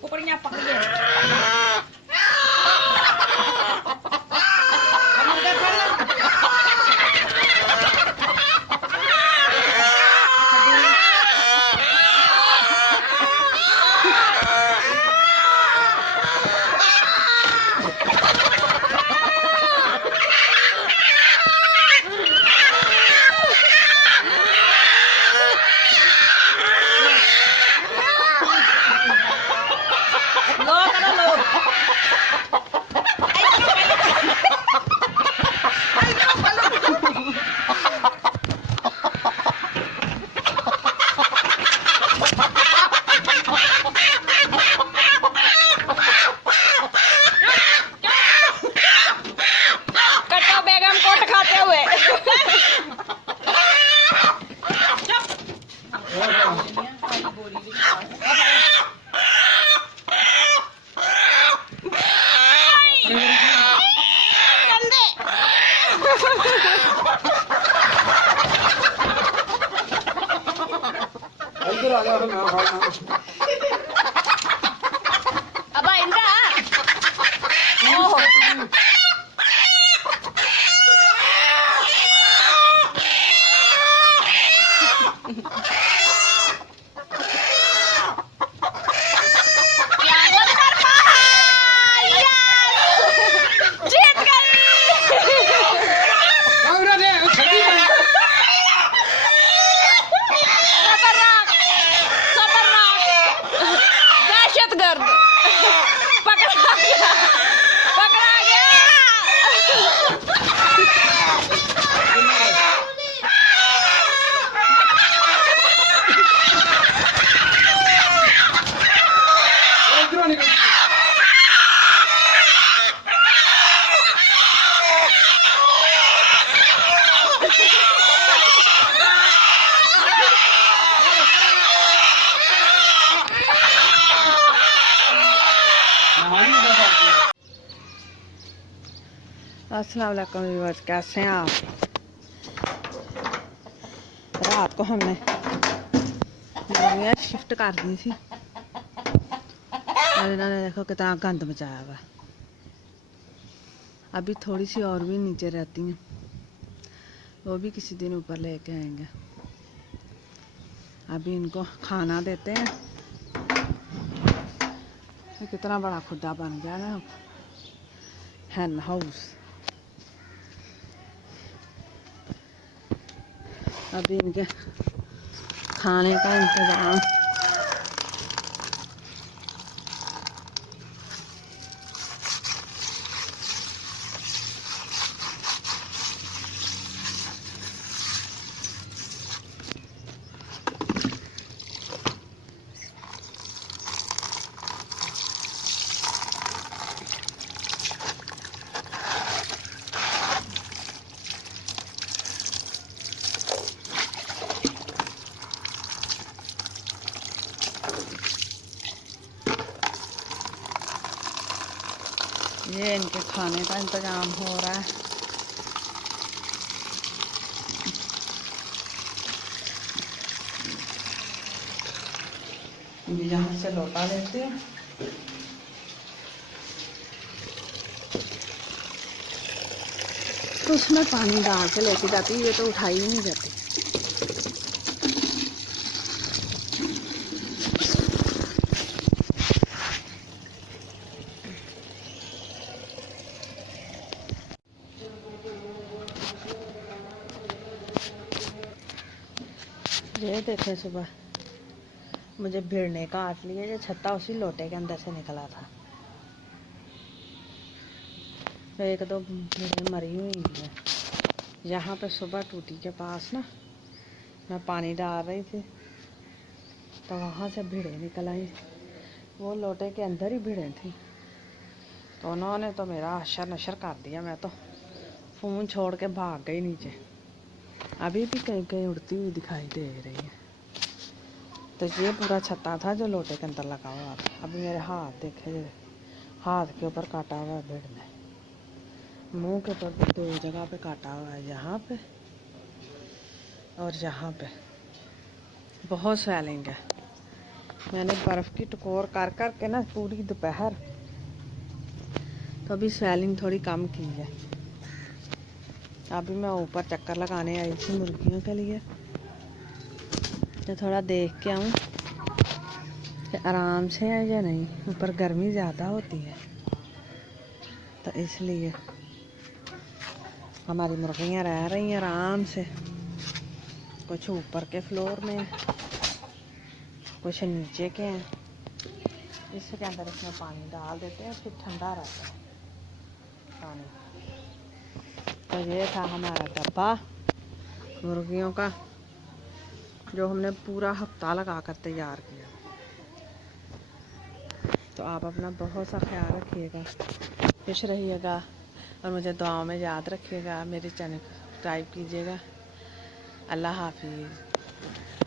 कुकड़ियाँ पकड़िए अब इनका अस्सलाम वालेकुम व्यूअर्स, कैसे हैं आप। रात को हमने शिफ्ट कर दी थी और इन्होंने देखो कितना गंद मचाया हुआ। अभी थोड़ी सी और भी नीचे रहती हैं, वो भी किसी दिन ऊपर लेके आएंगे। अभी इनको खाना देते हैं। कितना बड़ा खुदा बन गया ना हैन हाउस। अभी इनके खाने का इंतजाम ये इनके खाने का इंतजाम हो रहा है। यहाँ से लौटा लेते हैं। तो उसमें पानी डाल के लेके जाती है, ये तो उठाई ही नहीं जाती। ये देखे सुबह मुझे भीड़ ने काट लिया। ये छत्ता उसी लोटे के अंदर से निकला था। एक दो भीड़ें मरी हुई है। यहाँ पे सुबह टूटी के पास ना मैं पानी डाल रही थी तो वहाँ से भीड़ें निकल आई। वो लोटे के अंदर ही भीड़ें थी तो उन्होंने तो मेरा अशर नशर कर दिया। मैं तो फ़ोन छोड़ के भाग गई नीचे। अभी भी कहीं कहीं उड़ती हुई दिखाई दे रही है। तो ये पूरा छत्ता था जो लोटे के अंदर लगा हुआ था। अभी मेरे हाथ देखे, हाथ के ऊपर काटा हुआ है भीड़ ने। मुंह के ऊपर भी 2 जगह पे काटा हुआ है, यहाँ पे और यहाँ पे बहुत स्वेलिंग है। मैंने बर्फ़ की टकोर कर कर के ना पूरी दोपहर, तो अभी स्वेलिंग थोड़ी कम की है। अभी मैं ऊपर चक्कर लगाने आई थी मुर्गियों के लिए, तो थोड़ा देख के आऊँ कि आराम से है या नहीं। ऊपर गर्मी ज़्यादा होती है, तो इसलिए हमारी मुर्गियाँ रह रही हैं आराम से। कुछ ऊपर के फ्लोर में, कुछ नीचे के हैं। इसके अंदर इसमें पानी डाल देते हैं, फिर ठंडा रहता है पानी। तो ये था हमारा डब्बा मुर्गियों का, जो हमने पूरा हफ्ता लगा कर तैयार किया। तो आप अपना बहुत सा ख्याल रखिएगा, खुश रहिएगा और मुझे दुआओं में याद रखिएगा। मेरे चैनल को सब्सक्राइब कीजिएगा। अल्लाह हाफिज़।